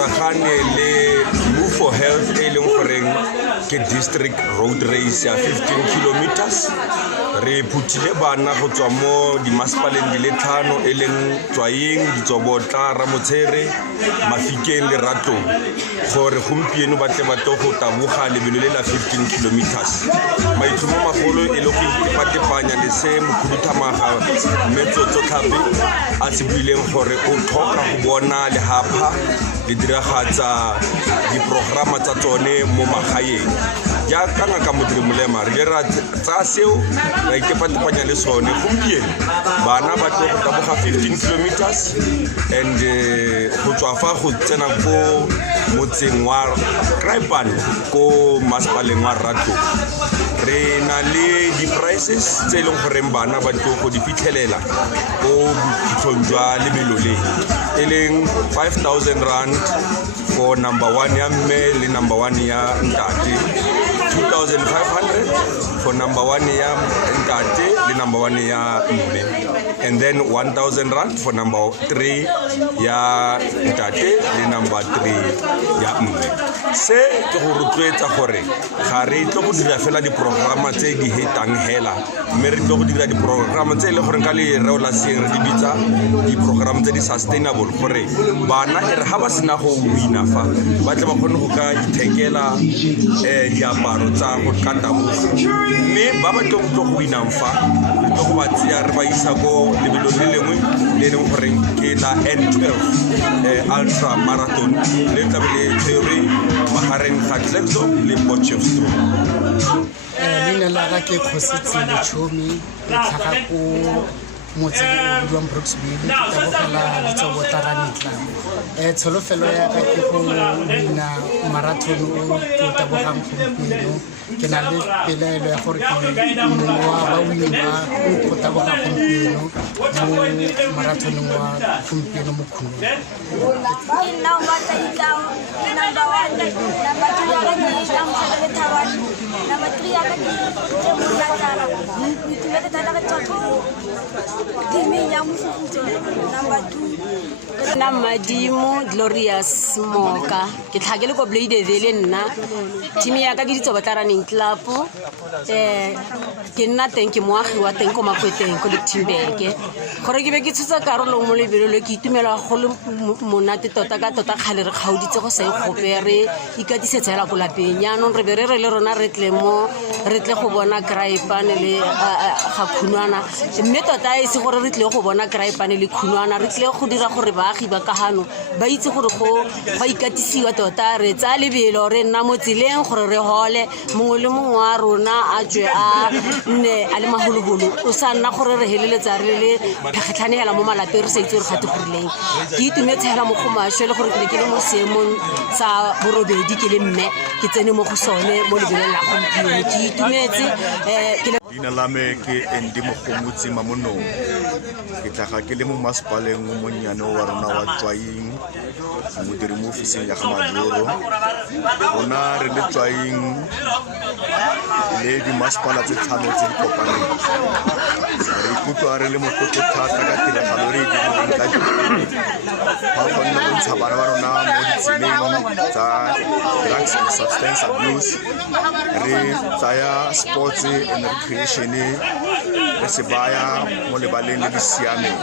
tshwaragane le Move for Health e leng goreng ke district road race ya 15 kilometers. Re phuthile bana go tswa mo dimasepaleng di le 5 e leng Tswayeng, Ditsobotla, Ramotshele, Mafikeng le Ratong gore gompieno ba tle ba tlo go taboga lebelo le la 15 kilometers. Maitlhomo magolo e le go ipatepanya le se Mokhuduthamaga Metsotso Tlhapi a se buileng gore o tlhoka go bona lehapa le diragatsa diprograma tsa tsone mo magaeng. Jaaka Ngaka Modiri Molema re ra tsa seo ra ikepatepanya le sone gompieno bana ba tlo go taboga 15 kilometers and go tswa fa go tsena ko motseng wa Kraipan ko masepaleng wa Ratong. Re na le di-prices tse e leng gore bana ba tlo go di fitlhelela ko bokhutlhong jwa lebelo le e leng 5,000 rand for number 1 ya mme le number 1 ya ntate, 2,500 for number 1 ya ntate le number 1 ya mme, and then 1,000 rand for number 3 ya ntate le number 3 ya mme. Se ke go rotloetsa gore ga re tlo go dira fela diprograma tse di hetang hela, mme re tlo go dira diprograma tse e le gore ka le reo la seng re di bitsa diprograma tse di sustainable gore bana e re ga ba sena go wina fa ba tle ba kgone go ka ithekela diaparo tsa go ka taboga, mme ba ba tlo go winang fa re tlo go ba tseya re ba isa ko lebelo le lengwe le leng gore ke la N12 ultra marathon le tla le theory magareng ga Klerksdorp le Potchefstroom. Leina la ka ke Kgositse Lechomi ke tlhaga ko motseng o bidiwang Brooksville ke tabogela Ditsobotla Running Club. Tsholofelo ya ka ke go wina marathon o ke o tabogang gompieno. Ke na le pelaelo ya gore ke mongwe wa bawini ba go taboga gompieno mo marathoneng wa gompieno mo Khunong. Nna Madimo Glorious Moka ke tlhakele ko Bladeville nna team ya ka ke Ditsobotla Running Club ke nna teng ke moagi wa teng ko Makweteng ko Lichtenburg gore ke be ke tshotsa karolo mo lebelo le ke itumela go le monate tota ka tota kgale re kgaoditse go sa ikgopere ikatisetsa hela ko lapeng yaanong re be re le rona re tle go bona Kraipan le ga Khunwana, mme tota e se gore re tle go bona Kraipan le Khunwana re tle go dira gore baagi ba Kahano ba itse gore go ikatisiwa tota re tsa lebelo re nna mo tseleng gore re hole mongwe le mongwe wa rona a tswe a nne a le mahologolo o sa nna gore re heleletsa re le phegetlhane hela mo malapeng re sa itse re gatogorileng. Ke itumetse hela mo gomasho le gore ke le mo seemong sa borobedi ke le mme ke tsene mo go sone mo lebeleng la gompieno ke itumetse Leina la me ke Endi Mogomotsi Mamonong ke tlhaga ke le mo masepaleng mo monnyane wa rona wa Tswayeng modiri mo ofising ya ga Majoro rona re le Tswayeng le dimasepala tse 5 tse di kopaneng re ikutlwa re le motlotlo thata ka tiragalo re e dirileng ka ba kgonne go ntsha bana ba rona mo ditseleng tsa drugs and substance abuse re tsaya sports and recreation re se baya mo lebaleng le le siameng.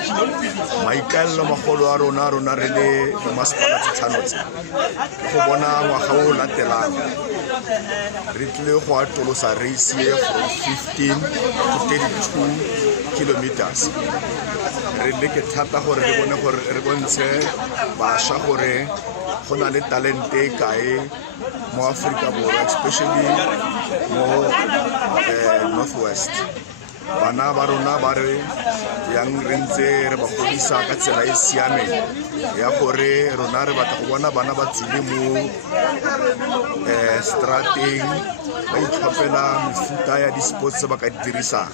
Maikaelelo magolo a rona re le dimasepala tse 5 tse go bona ngwaga o latelang re tlile go atolosa race from 15 to 32 kilometers. Re leke thata gore re bone gore re bontshe bašwa gore go na le talente kae mo Aforika Borwa, especially mo Northwest. Bana ba rona ba re yang re ntse re ba godisa ka tsela e siameng ya gore rona re batla go bona bana ba tsile mo strateng ba itlhophela mefuta ya di-sports ba ka di dirisang.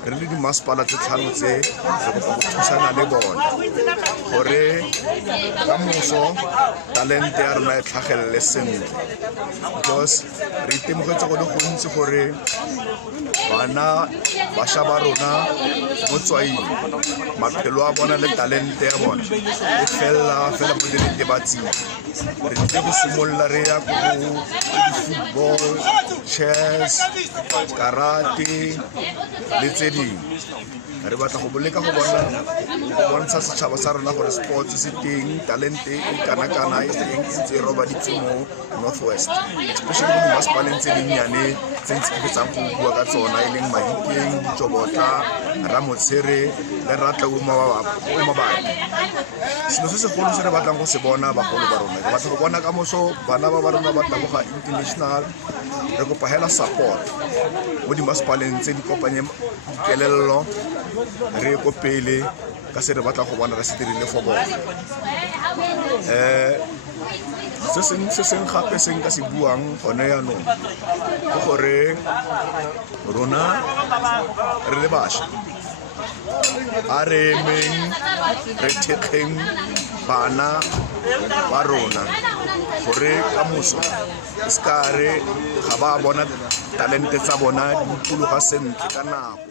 Re le dimasepala tse 5 tse re kopa go thusana le bona gore ka moso talente ya rona e tlhagelele sentle, because re itemogetse go le gontsi gore bana bašwa ba rona mo Tswayeng maphelo a bona le talente ya bona e fela mo diretebatsing. re tle go simolola re ya ko football, chess, karate le tse dingwe. Re batla go boleka go bontsha setšhaba sa rona gore sports se teng, talente e kana-kana e teng e ntse e robaditse mo Northwest, especially mo dimasepaleng tse dinnyane tse ntse ke fetsang go bua ka tsona e leng Mahikeng, Ditsobotla, Ramotshele le Ratla o Mabati. Selo se segolo se re batlang go se bona bagolo ba rona, re batla go bona ka moso bana ba rona ba taboga international. Re kopa hela support mo dimasepaleng tse di kopanyeng dikelello, re ko pele ka se re batla go bona re se dirile for bona. Se seng gape se nka se buang gone yaanong ke gore rona re le bašwa a re emeng re thekgeng bana ba rona gore ka moso e se ka re ga ba bona talente tsa bona di pologa sentle ka nako.